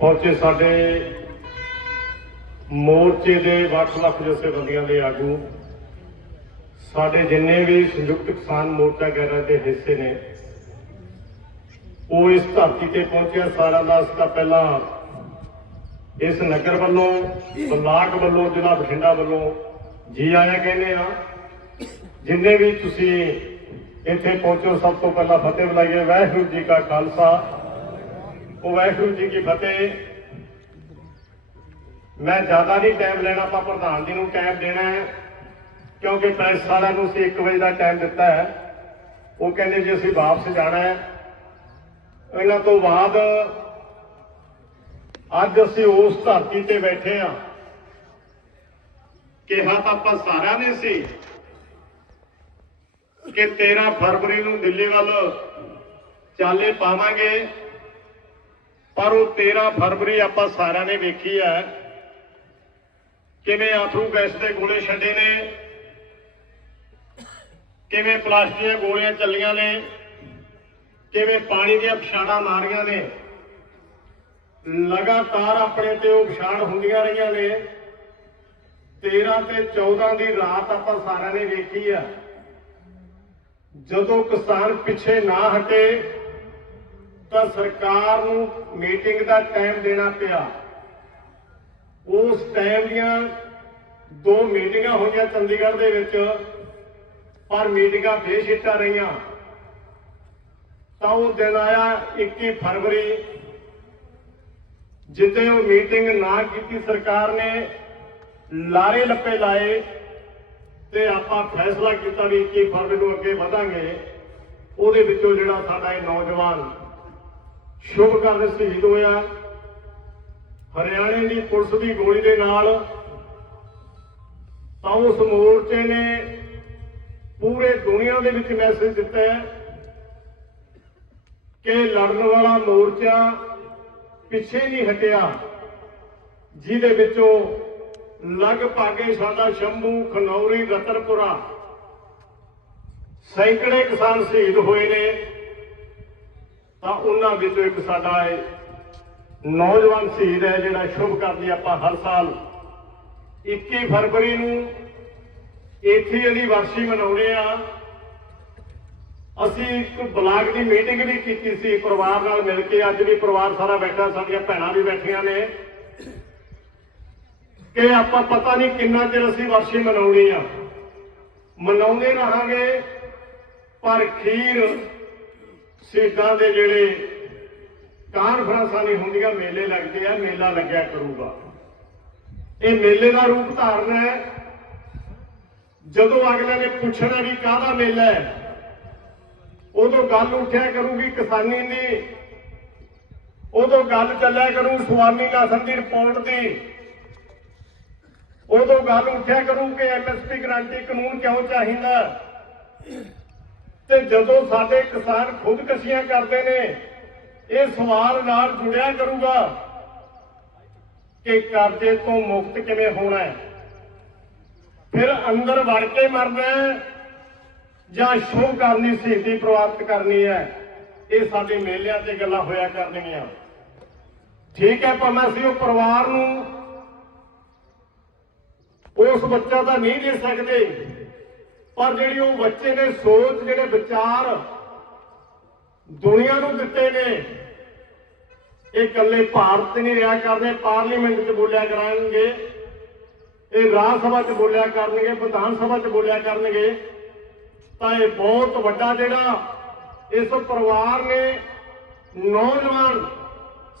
ਪਹੁੰਚੇ ਸਾਡੇ ਮੋਰਚੇ ਦੇ ਵੱਖ-ਵੱਖ ਜਥੇਬੰਦੀਆਂ ਦੇ ਆਗੂ। ਸਾਡੇ ਜਿੰਨੇ ਵੀ ਸੰਯੁਕਤ ਕਿਸਾਨ ਮੋਰਚਾ ਗੈਰਾਂ ਦੇ ਹਿੱਸੇ ਨੇ, ਉਹ ਇਸ ਧਰਤੀ ਤੇ ਪਹੁੰਚਿਆ। ਸਾਰਿਆਂ ਦਾ ਅਸੀਂ ਤਾਂ ਪਹਿਲਾਂ ਇਸ ਨਗਰ ਵੱਲੋਂ, ਬਲਾਕ ਵੱਲੋਂ, ਜ਼ਿਲ੍ਹਾ ਬਠਿੰਡਾ ਵੱਲੋਂ ਜੀ ਆਇਆ ਕਹਿੰਦੇ ਆ ਜਿੰਨੇ ਵੀ ਤੁਸੀਂ ਇੱਥੇ ਪਹੁੰਚੋ, ਸਭ ਤੋਂ ਪਹਿਲਾਂ ਫਤਿਹ ਬੁਲਾਈਏ। ਵਾਹਿਗੁਰੂ ਜੀ ਕਾ ਖਾਲਸਾ। ਉਹ ਵਾਹਿਗੁਰੂ ਜੀ ਕੀ ਫਤਿਹ। ਮੈਂ ਜ਼ਿਆਦਾ ਨਹੀਂ ਟਾਈਮ ਲੈਣਾ, ਆਪਾਂ ਪ੍ਰਧਾਨ ਜੀ ਨੂੰ ਟਾਈਮ ਦੇਣਾ ਹੈ, ਕਿਉਂਕਿ ਪ੍ਰੈਸ ਵਾਲਿਆਂ ਨੂੰ ਅਸੀਂ 1 ਵਜੇ ਦਾ ਟਾਈਮ ਦਿੱਤਾ ਹੈ। ਉਹ ਕਹਿੰਦੇ ਜੀ, ਅਸੀਂ ਵਾਪਸ ਜਾਣਾ ਹੈ। ਇਹਨਾਂ ਤੋਂ ਬਾਅਦ ਅੱਜ ਅਸੀਂ ਉਸ ਧਰਤੀ ਤੇ ਬੈਠੇ ਆ ਕਿਹਾ ਤਾਂ ਆਪਾਂ ਸਾਰਿਆਂ ਨੇ ਸੀ ਕਿ 13 ਫਰਵਰੀ ਨੂੰ ਦਿੱਲੀ ਵੱਲ ਚਾਲੇ ਪਾਵਾਂਗੇ। ਪਰ ਉਹ 13 ਫਰਵਰੀ ਆਪਾਂ ਸਾਰਿਆਂ ਨੇ ਵੇਖੀ ਹੈ। ਕਿਵੇਂ ਆਥਰੂ ਗੈਸ ਦੇ ਗੋਲੇ ਛੱਡੇ ਨੇ, ਕਿਵੇਂ ਪਲਾਸਟਿਕ ਦੀਆਂ ਗੋਲੀਆਂ ਚੱਲੀਆਂ ਨੇ, ਕਿਵੇਂ ਪਾਣੀ ਦੀਆਂ ਪਛਾੜਾਂ ਮਾਰੀਆਂ ਨੇ। ਲਗਾਤਾਰ ਆਪਣੇ ਤੇ ਉਹ ਪਛਾੜ ਹੁੰਦੀਆਂ ਰਹੀਆਂ ਨੇ। 13 ਤੇ 14 ਦੀ ਰਾਤ ਆਪਾਂ ਸਾਰਿਆਂ ਨੇ ਵੇਖੀ ਆ ਜਦੋਂ ਕਿਸਾਨ ਪਿੱਛੇ ਨਾ ਹਟੇ ਤਾਂ ਸਰਕਾਰ ਨੂੰ ਮੀਟਿੰਗ ਦਾ ਟਾਈਮ ਦੇਣਾ ਪਿਆ। ਉਸ ਟਾਈਮ ਦੀਆਂ ਦੋ ਮੀਟਿੰਗਾਂ ਹੋਈਆਂ ਚੰਡੀਗੜ੍ਹ ਦੇ ਵਿੱਚ, ਪਰ ਮੀਟਿੰਗਾਂ ਬੇਸ਼ਿੱਟਾ ਰਹੀਆਂ। ਤਾਂ ਉਹ ਦਿਨ ਆਇਆ 21 ਫਰਵਰੀ ਜਿੱਦੇ ਉਹ ਮੀਟਿੰਗ ਨਾ ਕੀਤੀ ਸਰਕਾਰ ਨੇ, ਲਾਰੇ ਲੱਪੇ ਲਾਏ ਤੇ ਆਪਾਂ ਫੈਸਲਾ ਕੀਤਾ ਵੀ 21 ਫਰਵਰੀ ਨੂੰ ਅੱਗੇ ਵਧਾਂਗੇ। ਉਹਦੇ ਵਿੱਚੋਂ ਜਿਹੜਾ ਸਾਡਾ ਇਹ ਨੌਜਵਾਨ ਸ਼ੁਭ ਕਰਨ ਸ਼ਹੀਦ ਹੋਇਆ। ਹਰਿਆਣੇ ਦੀ ਪੁਲਿਸ ਦੀ ਗੋਲੀ ਦੇ ਨਾਲ ਤਾਂ ਉਸ ਮੋਰਚੇ ਨੇ ਪੂਰੇ ਦੁਨੀਆ ਦੇ ਵਿੱਚ ਮੈਸੇਜ ਦਿੱਤਾ ਹੈ ਕਿ ਲੜਨ ਵਾਲਾ ਮੋਰਚਾ ਪਿੱਛੇ ਨਹੀਂ ਹਟਿਆ, ਜਿਹਦੇ ਵਿੱਚੋਂ ਲਗਭਗ ਸਾਡਾ ਸ਼ੰਭੂ, ਖਨੌਰੀ, ਰਤਨਪੁਰਾ ਸੈਂਕੜੇ ਕਿਸਾਨ ਸ਼ਹੀਦ ਹੋਏ ਨੇ। ਤਾਂ ਉਹਨਾਂ ਵਿੱਚੋਂ ਇੱਕ ਸਾਡਾ ਇਹ ਨੌਜਵਾਨ ਸ਼ਹੀਦ ਹੈ, ਜਿਹੜਾ ਸ਼ੁਭ ਕਰਦੀ ਆਪਾਂ ਹਰ ਸਾਲ 21 ਫਰਵਰੀ ਨੂੰ ਇੱਥੇ ਇਹਦੀ ਵਰਸੀ ਮਨਾਉਂਦੇ ਆ। ਅਸੀਂ ਇੱਕ ਬਲਾਕ ਦੀ ਮੀਟਿੰਗ ਵੀ ਕੀਤੀ ਸੀ, ਪਰਿਵਾਰ ਨਾਲ ਮਿਲ ਕੇ ਅੱਜ ਵੀ ਪਰਿਵਾਰ ਸਾਰਾ ਬੈਠਾ, ਸਾਡੀਆਂ ਭੈਣਾਂ ਵੀ ਬੈਠੀਆਂ ਨੇ। ਕਿ ਆਪਾਂ ਪਤਾ ਨਹੀਂ ਕਿੰਨਾ ਚਿਰ ਅਸੀਂ ਵਰਸੀ ਮਨਾਉਣੀ ਆ। ਮਨਾਉਂਦੇ ਰਹਾਂਗੇ, ਪਰ ਖੀਰ ਸ਼ਹੀਦਾਂ ਦੇ ਜਿਹੜੇ ਕਾਨਫਰੰਸਾਂ ਨਹੀਂ ਹੁੰਦੀਆਂ, ਮੇਲੇ ਲੱਗਦੇ ਆ, ਮੇਲਾ ਲੱਗਿਆ ਕਰੂਗਾ। ਇਹ ਮੇਲੇ ਦਾ ਰੂਪ ਧਾਰਨਾ ਹੈ। ਜਦੋਂ ਅਗਲੇ ਨੇ ਪੁੱਛਣਾ ਵੀ ਕਾਹਦਾ ਮੇਲਾ ਹੈ, ਉਦੋਂ ਗੱਲ ਉੱਠਿਆ ਕਰੂਗੀ ਕਿਸਾਨੀ ਦੀ। ਉਦੋਂ ਗੱਲ ਚੱਲਿਆ ਕਰੂ ਸਵਾਮੀਨਾਥਨ ਦੀ ਰਿਪੋਰਟ ਦੀ। ਉਦੋਂ ਗੱਲ ਉੱਠਿਆ ਕਰੂ ਕਿ ਐਮਐਸਪੀ ਗਰੰਟੀ ਕਾਨੂੰਨ ਕਿਉਂ ਚਾਹੀਦਾ? ਤੇ ਜਦੋਂ ਸਾਡੇ ਕਿਸਾਨ ਖੁਦਕਸ਼ੀਆਂ ਕਰਦੇ ਨੇ, ਇਹ ਸਵਾਲ ਨਾਲ ਜੁੜਿਆ ਕਰੂਗਾ ਕਿ ਕਰਜ਼ੇ ਤੋਂ ਮੁਕਤ ਕਿਵੇਂ ਹੋਣਾ ਹੈ? ਫਿਰ ਅੰਦਰ ਵੜ ਕੇ ਮਰਨਾ ਹੈ ਜਾਂ ਸ਼ੋਅ ਕਰਨੀ ਸ਼ਹੀਦੀ ਪ੍ਰਾਪਤ ਕਰਨੀ ਹੈ? ਇਹ ਸਾਡੇ ਮੇਲਿਆਂ ਤੇ ਗੱਲਾਂ ਹੋਇਆ ਕਰਨਗੀਆਂ ਠੀਕ ਹੈ ਭਾਵੇਂ ਅਸੀਂ ਉਹ ਪਰਿਵਾਰ ਨੂੰ ਉਸ ਬੱਚਾ ਦਾ ਨਹੀਂ ਦੇ ਸਕਦੇ ਪਰ ਜਿਹੜੀ ਉਹ ਬੱਚੇ ਨੇ ਸੋਚ, ਜਿਹੜੇ ਵਿਚਾਰ ਦੁਨੀਆ ਨੂੰ ਦਿੱਤੇ ਨੇ, ਇਹ ਇਕੱਲੇ ਭਾਰਤ 'ਚ ਨਹੀਂ ਰਿਹਾ ਕਰਦੇ, ਪਾਰਲੀਮੈਂਟ 'ਚ ਬੋਲਿਆ ਕਰਾਂਗੇ, ਇਹ ਰਾਜ ਸਭਾ 'ਚ ਬੋਲਿਆ ਕਰਨਗੇ, ਵਿਧਾਨ ਸਭਾ 'ਚ ਬੋਲਿਆ ਕਰਨਗੇ, ਤਾਂ ਇਹ ਬਹੁਤ ਵੱਡਾ ਜਿਹੜਾ ਇਸ ਪਰਿਵਾਰ ਨੇ ਨੌਜਵਾਨ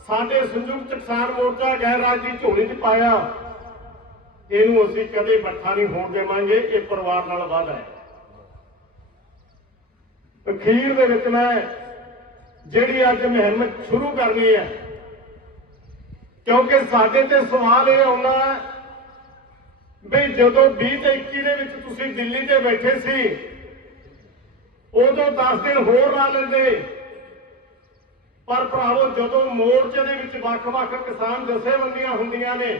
ਸਾਡੇ ਸੰਯੁਕਤ ਕਿਸਾਨ ਮੋਰਚਾ ਗੈਰ ਰਾਜੀ ਝੋਲੀ 'ਚ ਪਾਇਆ, ਇਹਨੂੰ ਅਸੀਂ ਕਦੇ ਬੱਠਾ ਨਹੀਂ ਹੋਣ ਦੇਵਾਂਗੇ, ਇਹ ਪਰਿਵਾਰ ਨਾਲ ਵਾਅਦਾ ਹੈ। ਅਖੀਰ ਦੇ ਵਿੱਚ ਮੈਂ ਜਿਹੜੀ ਅੱਜ ਮੁਹਿੰਮ ਸ਼ੁਰੂ ਕਰਨੀ ਹੈ, ਕਿਉਂਕਿ ਸਾਡੇ ਤੇ ਸਵਾਲ ਇਹ ਆਉਣਾ ਹੈ ਵੀ ਜਦੋਂ 20 ਤੇ 21 ਦੇ ਵਿੱਚ ਤੁਸੀਂ ਦਿੱਲੀ ਤੇ ਬੈਠੇ ਸੀ, ਉਦੋਂ 10 ਦਿਨ ਹੋਰ ਲਾ ਲੈਂਦੇ। ਪਰ ਭਰਾਵੋ, ਜਦੋਂ ਮੋਰਚੇ ਦੇ ਵਿੱਚ ਵੱਖ-ਵੱਖ ਕਿਸਾਨ ਜਥੇਬੰਦੀਆਂ ਹੁੰਦੀਆਂ ਨੇ,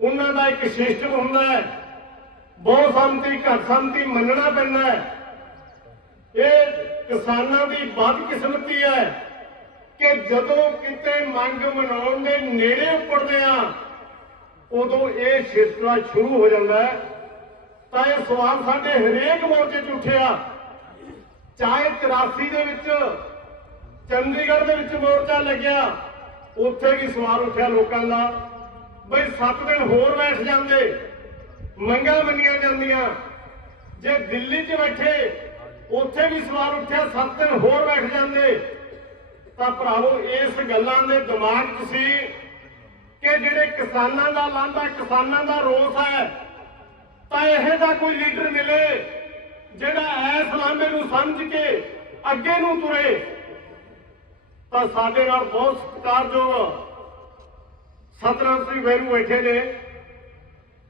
ਉਹਨਾਂ ਦਾ ਇੱਕ ਸਿਸਟਮ ਹੁੰਦਾ ਹੈ ਬਹੁਤ ਸੰਮਤੀ ਘੱਟ ਸੰਮਤੀ ਮੰਨਣਾ ਪੈਂਦਾ ਹੈ। ਇਹ ਕਿਸਾਨਾਂ ਦੀ ਬਦਕਿਸਮਤੀ ਹੈ ਕਿ ਜਦੋਂ ਕਿਤੇ ਮੰਗ ਮਨਾਉਣ ਦੇ ਨੇੜੇ ਉੱਪੜਦੇ ਆ, ਉਦੋਂ ਇਹ ਸਿਲਸਿਲਾ ਸ਼ੁਰੂ ਹੋ ਜਾਂਦਾ ਹੈ। ਤਾਂ ਇਹ ਸਵਾਲ ਸਾਡੇ ਹਰੇਕ ਮੋਰਚੇ 'ਚ ਉੱਠਿਆ। ਚਾਹੇ 84 ਦੇ ਵਿੱਚ, ਚੰਡੀਗੜ੍ਹ ਦੇ ਵਿੱਚ ਮੋਰਚਾ ਲੱਗਿਆ, ਉੱਥੇ ਵੀ ਸਵਾਲ ਉੱਠਿਆ ਲੋਕਾਂ ਦਾ, ਬਈ 7 ਦਿਨ ਹੋਰ ਬੈਠ ਜਾਂਦੇ, ਮੰਗਾਂ ਮੰਨੀਆਂ ਜਾਂਦੀਆਂ। ਜੇ ਦਿੱਲੀ 'ਚ ਬੈਠੇ ਉੱਥੇ ਵੀ ਸਵਾਲ ਉੱਠਿਆ, ਸੱਤ ਦਿਨ ਹੋਰ ਬੈਠ ਜਾਂਦੇ। ਤਾਂ ਭਰਾਵੋ, ਇਸ ਗੱਲਾਂ ਦੇ ਦਿਮਾਗ 'ਚ ਸੀ ਕਿ ਜਿਹੜੇ ਕਿਸਾਨਾਂ ਦਾ ਲਾਂਭਾ, ਕਿਸਾਨਾਂ ਦਾ ਰੋਸ ਹੈ, ਤਾਂ ਇਹੋ ਦਾ ਕੋਈ ਲੀਡਰ ਮਿਲੇ ਜਿਹੜਾ ਐਸ ਲਾਂਭੇ ਨੂੰ ਸਮਝ ਕੇ ਅੱਗੇ ਨੂੰ ਤੁਰੇ। ਤਾਂ ਸਾਡੇ ਨਾਲ ਬਹੁਤ ਸਤਿਕਾਰਯੋਗ ਸਤਨਾਮ ਸਿੰਘ ਵੈਰੂ ਬੈਠੇ ਨੇ।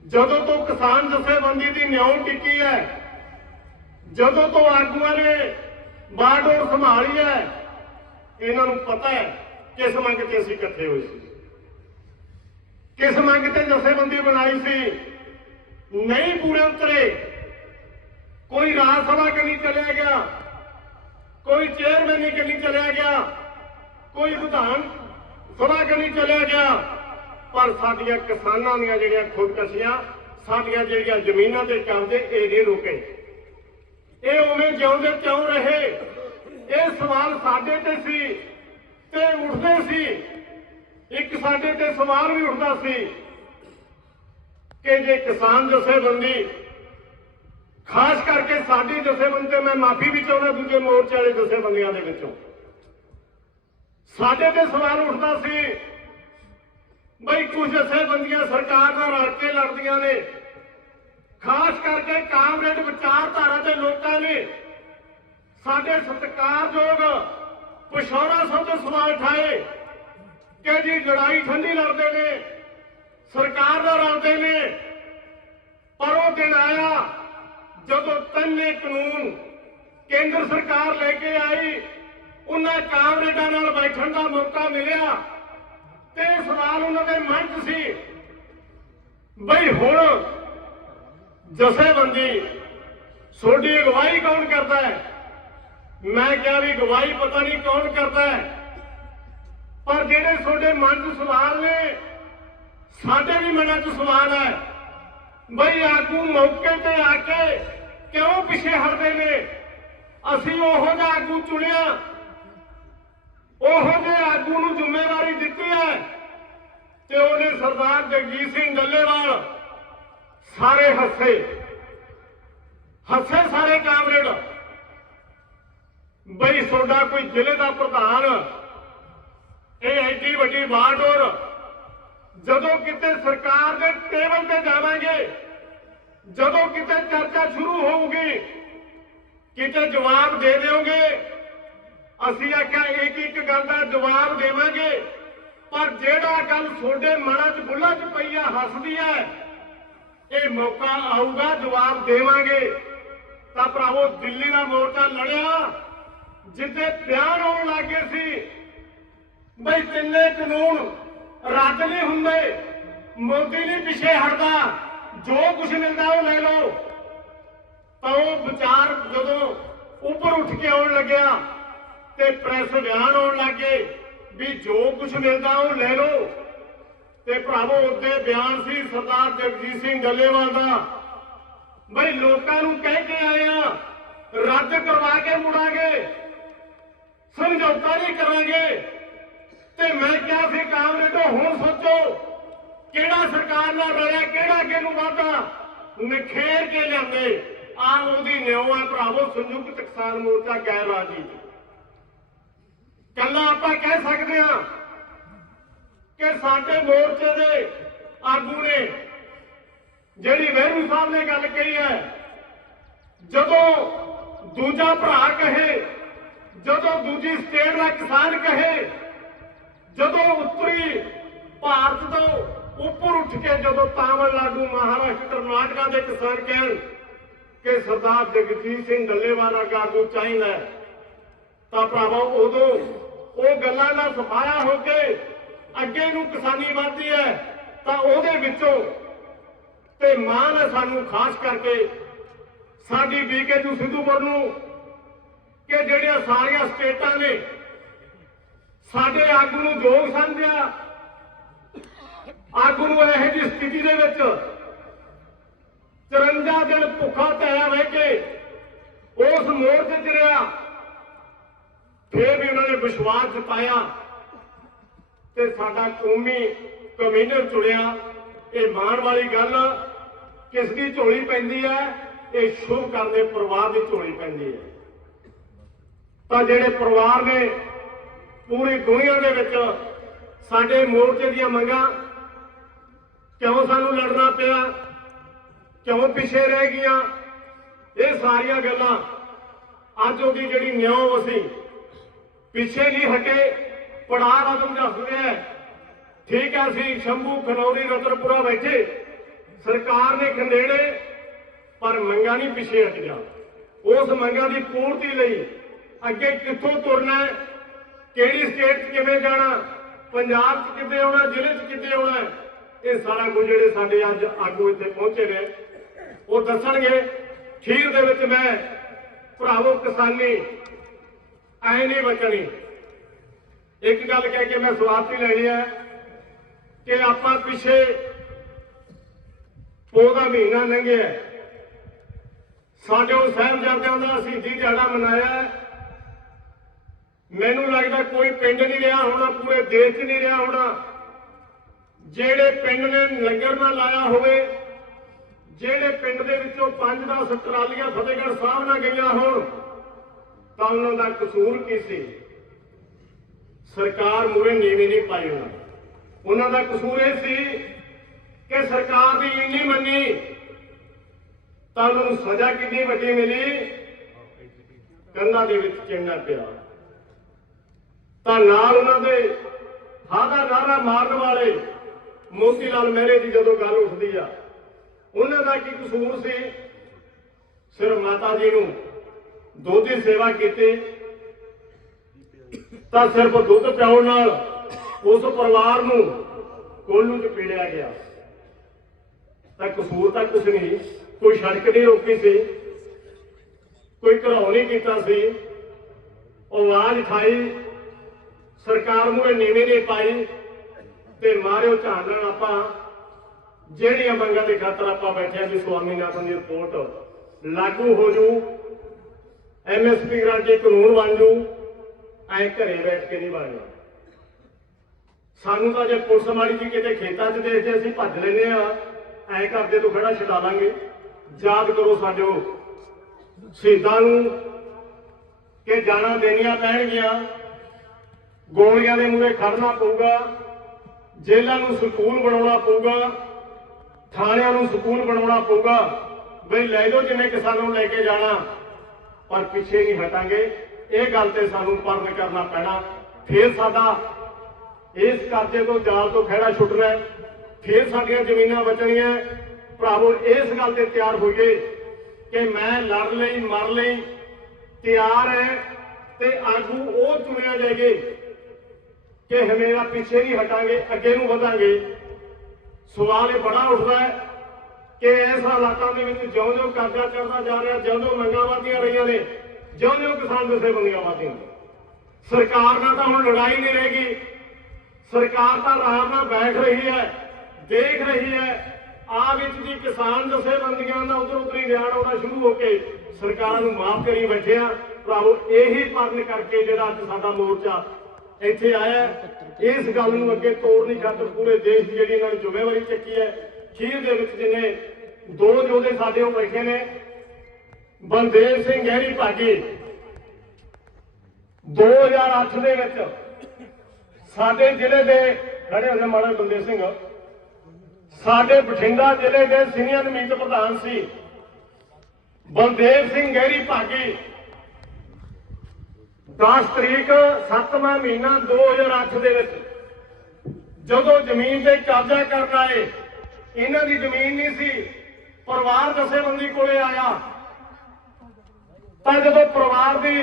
ਜਦੋਂ ਤੋਂ ਕਿਸਾਨ ਜਥੇਬੰਦੀ ਦੀ ਨਿਉਂ ਟਿੱਕੀ ਹੈ ਜਦੋਂ ਤੋਂ ਆਗੂਆਂ ਨੇ ਬਾਗਡੋਰ ਸੰਭਾਲੀ ਹੈ, ਇਹਨਾਂ ਨੂੰ ਪਤਾ ਹੈ ਕਿਸ ਮੰਗ ਤੇ ਅਸੀਂ ਇਕੱਠੇ ਹੋਏ ਸੀ। ਕਿਸ ਮੰਗ ਤੇ ਜਥੇਬੰਦੀ ਬਣਾਈ ਸੀ। ਨਹੀਂ ਪੂਰੇ ਉਤਰੇ। ਕੋਈ ਰਾਜ ਸਭਾ ਕਨੀ ਚਲਿਆ ਗਿਆ। ਕੋਈ ਚੇਅਰਮੈਨ ਨਹੀਂ ਚਲਿਆ ਗਿਆ। ਕੋਈ ਵਿਧਾਨ ਸਭਾ ਕਨੀ ਚਲਿਆ ਗਿਆ। ਪਰ ਸਾਡੀਆਂ ਕਿਸਾਨਾਂ ਦੀਆਂ ਜਿਹੜੀਆਂ ਖੁਦਕਸ਼ੀਆਂ, ਸਾਡੀਆਂ ਜਿਹੜੀਆਂ ਜ਼ਮੀਨਾਂ ਤੇ ਕਬਜ਼ੇ ਇਹ ਨਹੀਂ ਰੁਕੇ। ਇਹ ਉਵੇਂ ਜਿਉਂਦੇ ਕਿਉਂ ਰਹੇ। ਇਹ ਸਵਾਲ ਸਾਡੇ ਤੇ ਸੀ ਤੇ ਉੱਠਦੇ ਸੀ। ਇੱਕ ਸਾਡੇ ਤੇ ਸਵਾਲ ਵੀ ਉੱਠਦਾ ਸੀ ਕਿ ਜੇ ਕਿਸਾਨ ਜਥੇਬੰਦੀ, ਖਾਸ ਕਰਕੇ ਸਾਡੀ ਜਥੇਬੰਦੀ ਤੇ ਮੈਂ ਮਾਫੀ ਵੀ ਚਾਹੁੰਦਾ ਦੂਜੇ ਮੋਰਚੇ ਵਾਲੇ ਜਥੇਬੰਦੀਆਂ ਦੇ ਵਿੱਚੋਂ। ਸਾਡੇ ਤੇ ਸਵਾਲ ਉੱਠਦਾ ਸੀ, ਬਈ ਕੁਝ ਜਥੇਬੰਦੀਆਂ ਸਰਕਾਰ ਨਾਲ ਰਲ ਕੇ ਲੜਦੀਆਂ ਨੇ। ਖਾਸ ਕਰਕੇ ਕਾਮਰੇਡ ਵਿਚਾਰਧਾਰਾ ਦੇ ਲੋਕਾਂ ਨੇ ਸਾਡੇ ਸਤਿਕਾਰਯੋਗ ਪਿਸ਼ੌਰਾ ਸਾਹਿਬ ਦੇ ਸਵਾਲ ਉਠਾਏ ਕਿ ਜੀ ਲੜਾਈ ਠੰਡੀ ਲੜਦੇ ਨੇ, ਸਰਕਾਰ ਨਾਲ ਰਲਦੇ ਨੇ, ਪਰ ਉਹ ਦਿਨ ਆਇਆ ਜਦੋਂ ਤਿੰਨੇ ਕਾਨੂੰਨ ਕੇਂਦਰ ਸਰਕਾਰ ਲੈ ਕੇ ਆਈ, ਉਹਨਾਂ ਕਾਮਰੇਡਾਂ ਨਾਲ ਬੈਠਣ ਦਾ ਮੌਕਾ ਮਿਲਿਆ ਤੇ ਸਵਾਲ ਉਹਨਾਂ ਦੇ ਮਨ 'ਚ ਸੀ, ਬਈ ਹੁਣ ਜਥੇਬੰਦੀ, ਤੁਹਾਡੀ ਅਗਵਾਈ ਕੌਣ ਕਰਦਾ ਹੈ? ਮੈਂ ਕਿਹਾ ਵੀ ਅਗਵਾਈ ਪਤਾ ਨਹੀਂ ਕੌਣ ਕਰਦਾ ਹੈ। ਪਰ ਜਿਹੜੇ ਤੁਹਾਡੇ ਮਨ 'ਚ ਸਵਾਲ ਨੇ, ਸਾਡੇ ਵੀ ਮਨਾਂ 'ਚ ਸਵਾਲ ਹੈ। ਬਈ ਆਗੂ ਮੌਕੇ ਤੇ ਆ ਕੇ ਕਿਉਂ ਪਿੱਛੇ ਹਟਦੇ ਨੇ? ਅਸੀਂ ਉਹੋ ਜਿਹਾ ਆਗੂ ਚੁਣਿਆ। ਉਹੋ ਜਿਹੇ ਆਗੂ ਨੂੰ ਜ਼ਿੰਮੇਵਾਰੀ ਦਿੱਤੀ ਹੈ। ਤੇ ਉਹਨੇ ਸਰਦਾਰ ਜਗਜੀਤ ਸਿੰਘ ਡੱਲੇਵਾਲ ਸਾਰੇ ਹੱਸੇ। ਹੱਸੇ ਸਾਰੇ ਕਾਮਰੇਡ। ਬਈ ਤੁਹਾਡਾ ਕੋਈ ਜ਼ਿਲ੍ਹੇ ਦਾ ਪ੍ਰਧਾਨ, ਇਹ ਐਡੀ ਵੱਡੀ ਬਾਗਡੋਰ ਜਦੋਂ ਕਿਤੇ ਸਰਕਾਰ ਦੇ ਟੇਬਲ ਤੇ ਜਾਵਾਂਗੇ, ਜਦੋਂ ਕਿਤੇ ਚਰਚਾ ਸ਼ੁਰੂ ਹੋਊਗੀ, ਕਿਤੇ ਜਵਾਬ ਦੇ ਦਿਓਗੇ, ਅਸੀਂ ਆਖਿਆ ਇੱਕ ਇੱਕ ਗੱਲ ਦਾ ਜਵਾਬ ਦੇਵਾਂਗੇ, ਪਰ ਜਿਹੜਾ ਗੱਲ ਤੁਹਾਡੇ ਮਨਾਂ 'ਚ ਬੁੱਲਾਂ 'ਚ ਪਈ ਆ ਹੱਸਦੀ ਹੈ ਇਹ ਮੌਕਾ ਆਊਗਾ, ਜਵਾਬ ਦੇਵਾਂਗੇ। ਤਾਂ ਭਰਾਵੋ, ਦਿੱਲੀ ਦਾ ਮੋਰਚਾ ਲੜਿਆ, ਜਿੱਥੇ ਬਿਆਨ ਆਉਣ ਲੱਗੇ ਸੀ। ਬਈ ਤਿੰਨੇ ਕਾਨੂੰਨ ਰੱਦ ਨਹੀਂ ਹੁੰਦੇ, ਮੋਦੀ ਨਹੀਂ ਪਿੱਛੇ ਹਟਦਾ, ਜੋ ਕੁਝ ਮਿਲਦਾ ਉਹ ਲੈ ਲਓ। ਤਾਂ ਉਹ ਵਿਚਾਰ ਜਦੋਂ ਉੱਪਰ ਉੱਠ ਕੇ ਆਉਣ ਲੱਗਿਆ ਤੇ ਪ੍ਰੈਸ ਬਿਆਨ ਆਉਣ ਲੱਗੇ ਵੀ ਜੋ ਕੁਝ ਮਿਲਦਾ ਉਹ ਲੈ ਲਓ। ਤੇ ਭਰਾਵੋ ਉੱਤੇ ਬਿਆਨ ਸੀ ਸਰਦਾਰ ਜਗਜੀਤ ਸਿੰਘ ਡੱਲੇਵਾਲ ਦਾ। ਬਈ ਲੋਕਾਂ ਨੂੰ ਕਹਿ ਕੇ ਆਏ ਆ, ਰੱਦ ਕਰਵਾ ਕੇ ਮੁੜਾਂਗੇ, ਸਮਝੌਤਾ ਨਹੀਂ ਕਰਾਂਗੇ। ਤੇ ਮੈਂ ਕਿਹਾ ਸੀ ਕਾਂਗਰਸ ਤੋਂ ਹੁਣ ਸੋਚੋ, ਕਿਹੜਾ ਸਰਕਾਰ ਨਾਲ ਰਲਿਆ, ਕਿਹੜਾ ਅੱਗੇ ਨੂੰ ਵਾਧਾ ਨਖੇਰ ਕੇ ਜਾਂਦੇ ਆ ਉਹਦੀ ਨਿਉ ਹੈ ਭਰਾਵੋ, ਸੰਯੁਕਤ ਕਿਸਾਨ ਮੋਰਚਾ ਗੈਰ ਰਾਜਨੀਤਿਕ। ਕੱਲਾ ਆਪਾਂ ਕਹਿ ਸਕਦੇ ਹਾਂ ਕਿ ਸਾਡੇ ਮੋਰਚੇ ਦੇ ਆਗੂ ਨੇ, ਜਿਹੜੀ ਵਹਿਰੂ ਸਾਹਿਬ ਨੇ ਗੱਲ ਕਹੀ ਹੈ, ਜਦੋਂ ਦੂਜਾ ਭਰਾ ਕਹੇ, ਜਦੋਂ ਦੂਜੀ ਸਟੇਟ ਦਾ ਕਿਸਾਨ ਕਹੇ, ਜਦੋਂ ਉੱਤਰੀ ਭਾਰਤ ਤੋਂ ਉੱਪਰ ਉੱਠ ਕੇ ਜਦੋਂ ਤਾਮਿਲਨਾਡੂ ਮਹਾਰਾਸ਼ਟਰ ਕਰਨਾਟਕਾ ਦੇ ਕਿਸਾਨ ਕਹਿਣ ਕਿ ਸਰਦਾਰ ਜਗਜੀਤ ਸਿੰਘ ਡੱਲੇਵਾਲ ਵਰਗਾ ਆਗੂ ਚਾਹੀਦਾ ਤਾਂ ਭਰਾਵਾ ਉਦੋਂ ਉਹ ਗੱਲਾਂ ਨਾਲ ਸਫਾਇਆ ਹੋ ਕੇ ਅੱਗੇ ਨੂੰ ਕਿਸਾਨੀ ਵੱਧਦੀ ਹੈ, ਤਾਂ ਉਹਦੇ ਵਿੱਚੋਂ ਤੇ ਮਾਣ ਹੈ ਸਾਨੂੰ ਖਾਸ ਕਰਕੇ ਸਾਡੀ ਬੀਕੇ ਨੂੰ ਸਿੱਧੂਪੁਰ ਨੂੰ, ਕਿ ਜਿਹੜੀਆਂ ਸਾਰੀਆਂ ਸਟੇਟਾਂ ਨੇ, ਸਾਡੇ ਆਗੂ ਨੂੰ ਯੋਗ ਸਮਝਿਆ। ਆਗੂ ਨੂੰ ਇਹੋ ਜਿਹੀ ਸਥਿਤੀ ਦੇ ਵਿੱਚ 54 ਦਿਨ ਭੁੱਖਾ ਧਿਆ ਰਹਿ ਕੇ ਉਸ ਮੋਰਚੇ 'ਚ ਰਿਹਾ ਫਿਰ ਵੀ ਉਹਨਾਂ ਨੇ ਵਿਸ਼ਵਾਸ ਜਤਾਇਆ ਤੇ ਸਾਡਾ ਕੌਮੀ ਕਮਿਸ਼ਨਰ ਚੁਣਿਆ। ਇਹ ਮਾਣ ਵਾਲੀ ਗੱਲ ਕਿਸ ਦੀ ਝੋਲੀ ਪੈਂਦੀ ਹੈ ਇਹ ਸ਼ੁਭ ਕਰਦੇ ਪਰਿਵਾਰ ਦੀ ਝੋਲੀ ਪੈਂਦੀ ਹੈ ਤਾਂ ਜਿਹੜੇ ਪਰਿਵਾਰ ਨੇ ਪੂਰੀ ਦੁਨੀਆ ਦੇ ਵਿੱਚ ਸਾਡੇ ਮੋਰਚੇ ਦੀਆਂ ਮੰਗਾਂ, ਕਿਉਂ ਸਾਨੂੰ ਲੜਨਾ ਪਿਆ, ਕਿਉਂ ਪਿੱਛੇ ਰਹਿ ਗਈਆਂ, ਇਹ ਸਾਰੀਆਂ ਗੱਲਾਂ ਅੱਜ ਉਹਦੀ ਜਿਹੜੀ ਨਿਉ ਅਸੀਂ ਪਿੱਛੇ ਨਹੀਂ ਹਟੇ। ਪੜਾਅ ਕਦਮ ਦੱਸ ਰਿਹਾ ਠੀਕ ਹੈ ਅਸੀਂ ਸ਼ੰਭੂ ਖਨੌਰੀ ਰਤਨਪੁਰਾ ਬੈਠੇ ਸਰਕਾਰ ਨੇ ਖੰਡੇੜੇ ਪਰ ਮੰਗਾਂ ਨਹੀਂ ਪਿੱਛੇ ਹਟੀਆਂ। ਉਸ ਮੰਗਾਂ ਦੀ ਪੂਰਤੀ ਲਈ ਅੱਗੇ ਕਿੱਥੋਂ ਤੁਰਨਾ ਹੈ, ਕਿਹੜੀ ਸਟੇਟ 'ਚ ਕਿਵੇਂ ਜਾਣਾ ਪੰਜਾਬ 'ਚ ਕਿੱਥੇ ਆਉਣਾ ਜ਼ਿਲ੍ਹੇ 'ਚ ਕਿੱਥੇ ਆਉਣਾ ਇਹ ਸਾਰਾ ਕੁਝ ਜਿਹੜੇ ਸਾਡੇ ਅੱਜ ਆਗੂ ਇੱਥੇ ਪਹੁੰਚੇ ਨੇ, ਉਹ ਦੱਸਣਗੇ। ਖੀਰ ਦੇ ਵਿੱਚ ਮੈਂ, ਭਰਾਵੋ ਕਿਸਾਨੀ, ਐ ਨਹੀਂ ਬਚਣੀ। ਇੱਕ ਗੱਲ ਕਹਿ ਕੇ ਮੈਂ ਸਵਾਗਤ ਹੀ ਲੈਣੀ ਹੈ ਕਿ ਆਪਾਂ ਪਿੱਛੇ ਪੋਹ ਦਾ ਮਹੀਨਾ ਲੰਘਿਆ ਸਾਡੇ ਉਹ ਸਾਹਿਬਜ਼ਾਦਿਆਂ ਦਾ ਸ਼ਹੀਦੀ ਦਿਹਾੜਾ ਮਨਾਇਆ ਮੈਨੂੰ ਲੱਗਦਾ ਕੋਈ ਪਿੰਡ ਨਹੀਂ ਰਿਹਾ ਹੋਣਾ, ਪੂਰੇ ਦੇਸ਼ 'ਚ ਨਹੀਂ ਰਿਹਾ ਹੋਣਾ। ਜਿਹੜੇ ਪਿੰਡ ਨੇ ਲੰਗਰ ਨਾ ਲਾਇਆ ਹੋਵੇ, ਜਿਹੜੇ ਪਿੰਡ ਦੇ ਵਿੱਚੋਂ 5-10 ਟਰਾਲੀਆਂ ਫਤਿਹਗੜ੍ਹ ਸਾਹਿਬ ਨਾਲ ਗਈਆਂ ਹੋਣ, ਤਾਂ ਉਹਨਾਂ ਦਾ ਕਸੂਰ ਕੀ ਸੀ? ਸਰਕਾਰ ਮੂਰੇ ਨੀਵੀਂ ਨਹੀਂ ਪਾਈ ਉਹਨਾਂ ਉਹਨਾਂ ਦਾ ਕਸੂਰ ਇਹ ਸੀ ਕਿ ਸਰਕਾਰ ਦੀ ਇੰਨੀ ਮੰਨੀ, ਤਾਂ ਉਹਨਾਂ ਨੂੰ ਸਜ਼ਾ ਕਿੰਨੀ ਵੱਡੀ ਮਿਲੀ? ਕੰਨਾਂ ਦੇ ਵਿੱਚ ਚਿੰਨਾ ਪਿਆ। ਤਾਂ ਨਾਲ ਉਹਨਾਂ ਦੇ ਹਾਦਾ ਨਾਰਾ ਮਾਰਨ ਵਾਲੇ ਮੋਤੀ ਲਾਲ ਮਹਿਰੇ ਦੀ ਜਦੋਂ ਗੱਲ ਉੱਠਦੀ ਆ, ਉਹਨਾਂ ਦਾ ਕੀ ਕਸੂਰ ਸੀ? ਸਿਰਫ ਮਾਤਾ ਜੀ ਨੂੰ ਦੁੱਧ ਦੀ ਸੇਵਾ ਕੀਤੀ ਤਾਂ ਸਿਰਫ ਦੁੱਧ ਪਿਆਉਣ ਨਾਲ ਉਸ ਪਰਿਵਾਰ ਨੂੰ ਕੋਲੂ ਚ ਪੀੜਿਆ ਗਿਆ। ਤਾਂ ਕਸੂਰ ਤਾਂ ਕੁਝ ਨਹੀਂ। ਕੋਈ ਸੜਕ ਨਹੀਂ ਰੋਕੀ ਸੀ। ਕੋਈ ਘਰਾਓ ਨਹੀਂ ਕੀਤਾ ਸੀ। ਆਵਾਜ਼ ਉਠਾਈ। ਸਰਕਾਰ ਨੂੰ ਇਹ ਨੀਵੀਂ ਨਹੀਂ ਪਾਈ। ਤੇ ਮਾਰਿਓ ਝਾੜ ਨਾਲ ਆਪਾਂ। ਜਿਹੜੀਆਂ ਮੰਗਾਂ ਦੇ ਖਾਤਰ ਆਪਾਂ ਬੈਠੇ ਆ ਵੀ ਸਵਾਮੀਨਾਥਨ ਦੀ ਰਿਪੋਰਟ ਲਾਗੂ ਹੋ ਜੂ। ਐਮਐਸਪੀ ਗ੍ਰਾਂਟੀ ਕਾਨੂੰਨ ਬਣ ਜੂ। ਐ ਘਰੇ ਬੈਠ ਕੇ ਨਹੀਂ ਬਣਨਾ ਸਾਨੂੰ ਤਾਂ ਜੇ ਪੁਲਿਸ ਮਾੜੀ ਜੀ ਕਿਤੇ ਖੇਤਾਂ 'ਚ ਦੇਖਦੇ ਅਸੀਂ ਭੱਜ ਲੈਨੇ ਆ, ਐ ਕਰਦੇ ਤੋਂ ਖੜਾ ਛਡਾ ਲਾਂਗੇ। ਯਾਦ ਕਰੋ ਸਾਡੇ ਸ਼ਹੀਦਾਂ ਨੂੰ ਕਿ ਜਾਣਾ ਦੇਣੀਆਂ ਪੈਣਗੀਆਂ, ਗੋਲੀਆਂ ਦੇ ਮੂਹਰੇ ਖੜਨਾ ਪਊਗਾ, ਜੇਲ੍ਹਾਂ ਨੂੰ ਸਕੂਲ ਬਣਾਉਣਾ ਪਊਗਾ, ਥਾਣਿਆਂ ਨੂੰ ਸਕੂਲ ਬਣਾਉਣਾ ਪਊਗਾ। ਬਈ ਲੈ ਲਓ ਜਿਵੇਂ ਕਿਸਾਨਾਂ ਨੂੰ ਲੈ ਕੇ ਜਾਣਾ, ਪਰ ਪਿੱਛੇ ਨਹੀਂ ਹਟਾਂਗੇ। ਇਹ ਗੱਲ ਤੇ ਸਾਨੂੰ ਪਰਨ ਕਰਨਾ ਪੈਣਾ। ਫਿਰ ਸਾਡਾ ਇਸ ਕਰਜ਼ੇ ਤੋਂ ਜਾਲ ਤੋਂ ਖਹਿੜਾ ਛੁੱਟਣਾ ਫਿਰ ਸਾਡੀਆਂ ਜ਼ਮੀਨਾਂ ਬਚਣੀਆਂ ਭਰਾਵੋ, ਇਸ ਗੱਲ ਤੇ ਤਿਆਰ ਹੋਈਏ ਕਿ ਮੈਂ ਲੜ ਲਈ, ਮਰ ਲਈ, ਤਿਆਰ ਹੈ ਤੇ ਆਗੂ ਉਹ ਚੁਣਿਆ ਜਾਏਗੇ ਕਿ ਹਮੇਰਾ ਪਿੱਛੇ ਨਹੀਂ ਹਟਾਂਗੇ, ਅੱਗੇ ਨੂੰ ਵਧਾਂਗੇ। ਸਵਾਲ ਇਹ ਬੜਾ ਉੱਠਦਾ ਹੈ ਕਿ ਇਸ ਹਾਲਾਤਾਂ ਦੇ ਵਿੱਚ ਜਿਉਂ-ਜਿਉਂ ਕਰਜ਼ਾ ਚੜਦਾ ਜਾ ਰਿਹਾ, ਜਿਉਂ-ਜਿਉਂ ਮੰਗਾਂ ਵਧਦੀਆਂ ਰਹੀਆਂ ਨੇ ਜਿਉਂ-ਜਿਉਂ ਕਿਸਾਨ ਜਥੇਬੰਦੀਆਂ ਵਧਦੀਆਂ ਸਰਕਾਰ ਨਾਲ ਤਾਂ ਹੁਣ ਲੜਾਈ ਨਹੀਂ ਰਹੇਗੀ ਸਰਕਾਰ ਤਾਂ ਆਰਾਮ ਨਾਲ ਬੈਠ ਰਹੀ ਹੈ, ਦੇਖ ਰਹੀ ਹੈ। ਆ ਵਿੱਚ ਦੀ ਕਿਸਾਨ ਜਥੇਬੰਦੀਆਂ ਦਾ ਉਧਰ ਉਧਰ ਹੀ ਆਉਣਾ ਸ਼ੁਰੂ ਹੋ ਕੇ ਸਰਕਾਰਾਂ ਨੂੰ ਮਾਫ ਕਰੀ ਬੈਠੇ ਆ। ਭਰਾਵੋ, ਇਹੀ ਪਰਨ ਕਰਕੇ ਜਿਹੜਾ ਅੱਜ ਸਾਡਾ ਮੋਰਚਾ ਇੱਥੇ ਆਇਆ ਇਸ ਗੱਲ ਨੂੰ ਅੱਗੇ ਤੋੜ ਨਹੀਂ ਖਾਤਰ ਪੂਰੇ ਦੇਸ਼ ਦੀ ਜਿਹੜੀ ਇਹਨਾਂ ਨੇ ਜ਼ਿੰਮੇਵਾਰੀ ਚੱਕੀ ਹੈ, ਖੀਰ ਦੇ ਵਿੱਚ ਜਿੰਨੇ ਦੋ ਯੋਧੇ ਸਾਡੇ ਉਹ ਬੈਠੇ ਨੇ। ਬਲਦੇਵ ਸਿੰਘ ਗਹਿਰੀ ਭਾਗੀ। 2008 ਦੇ ਵਿੱਚ ਸਾਡੇ ਜ਼ਿਲ੍ਹੇ ਦੇ, ਖੜੇ ਹੁੰਦੇ ਮਾੜਾ ਬਲਦੇਵ ਸਿੰਘ। ਸਾਡੇ ਬਠਿੰਡਾ ਜ਼ਿਲ੍ਹੇ ਦੇ ਸੀਨੀਅਰ ਮੀਤ ਪ੍ਰਧਾਨ ਸੀ। ਬਲਦੇਵ ਸਿੰਘ ਗਹਿਰੀ ਭਾਗੀ। 10 ਤਰੀਕ 7ਵਾਂ ਮਹੀਨਾ 2008 ਦੇ ਵਿੱਚ ਜਦੋਂ ਜ਼ਮੀਨ ਤੇ ਕਬਜ਼ਾ ਕਰਨ ਆਏ, ਇਹਨਾਂ ਦੀ ਜ਼ਮੀਨ ਨਹੀਂ ਸੀ, ਪਰਿਵਾਰ ਦਸੇਬੰਦੀ ਕੋਲੇ ਆਇਆ। ਤਾਂ ਜਦੋਂ ਪਰਿਵਾਰ ਦੀ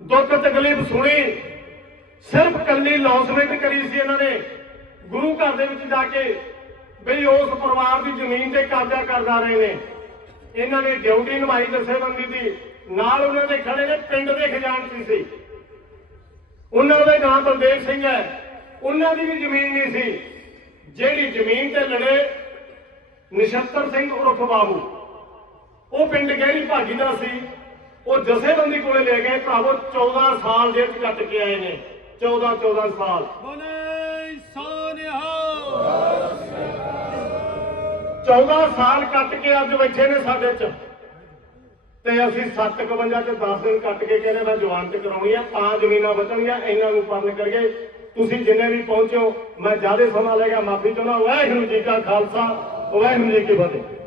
ਦੁੱਖ ਤਕਲੀਫ ਸੁਣੀ, ਸਿਰਫ ਕੱਲੀ ਲੌਸਮੈਂਟ ਕਰੀ ਸੀ ਇਹਨਾਂ ਨੇ, ਗੁਰੂ ਘਰ ਦੇ ਵਿੱਚ ਜਾ ਕੇ ਬਈ ਉਸ ਪਰਿਵਾਰ ਦੀ ਜ਼ਮੀਨ ਤੇ ਕਬਜ਼ਾ ਕਰਦਾ ਰਹੇ ਨੇ। ਇਹਨਾਂ ਨੇ ਡਿਊਟੀ ਨਿਭਾਈ ਜਥੇਬੰਦੀ ਦੀ, ਨਾਲ ਉਹਨਾਂ ਦੇ ਖੜੇ ਨੇ, ਪਿੰਡ ਦੇ ਖਜ਼ਾਨਚੀ ਸੀ। ਉਹਨਾਂ ਦਾ ਨਾਮ ਬਲਦੇਵ ਸਿੰਘ ਹੈ। ਉਹਨਾਂ ਦੀ ਵੀ ਜ਼ਮੀਨ ਨਹੀਂ ਸੀ। ਜਿਹੜੀ ਜ਼ਮੀਨ ਤੇ ਲੜੇ ਨਿਸ਼ਤਰ ਸਿੰਘ ਉਰਫ ਬਾਬੂ ਉਹ ਪਿੰਡ ਗਹਿਰੀ ਭਾਗੀ ਦਾ ਸੀ। ਉਹ ਜਥੇਬੰਦੀ ਕੋਲੇ ਲੈ ਗਏ। ਭਰਾਵੋ 14 ਸਾਲ ਜੇਲ੍ਹ 'ਚ ਕੱਟ ਕੇ ਆਏ ਨੇ। 14 14 ਸਾਲ। ਬੋਲੇ ਸੋਨਿਹਾ 14 ਸਾਲ ਕੱਟ ਕੇ ਅੱਜ ਬੈਠੇ ਨੇ ਸਾਡੇ 'ਚ। ਤੇ ਅਸੀਂ 751 ਚ 10 ਦਿਨ ਕੱਟ ਕੇ ਕਹਿੰਦੇ ਮੈਂ ਜਵਾਨਤ ਕਰਾਉਣੀ ਆ। ਤਾਂ ਜ਼ਮੀਨਾਂ ਬਚਣਗੀਆਂ ਇਹਨਾਂ ਨੂੰ ਪਰਨ ਕਰੀਏ ਤੁਸੀਂ ਜਿੰਨੇ ਵੀ ਪਹੁੰਚੋ ਮੈਂ ਜ਼ਿਆਦਾ ਸਮਾਂ ਲੈ ਗਿਆ ਮਾਫੀ ਚਾਹੁੰਦਾ। ਵਾਹਿਗੁਰੂ ਜੀ ਕਾ ਖਾਲਸਾ ਵਾਹਿਗੁਰੂ ਜੀ ਕੀ ਫਤਿਹ।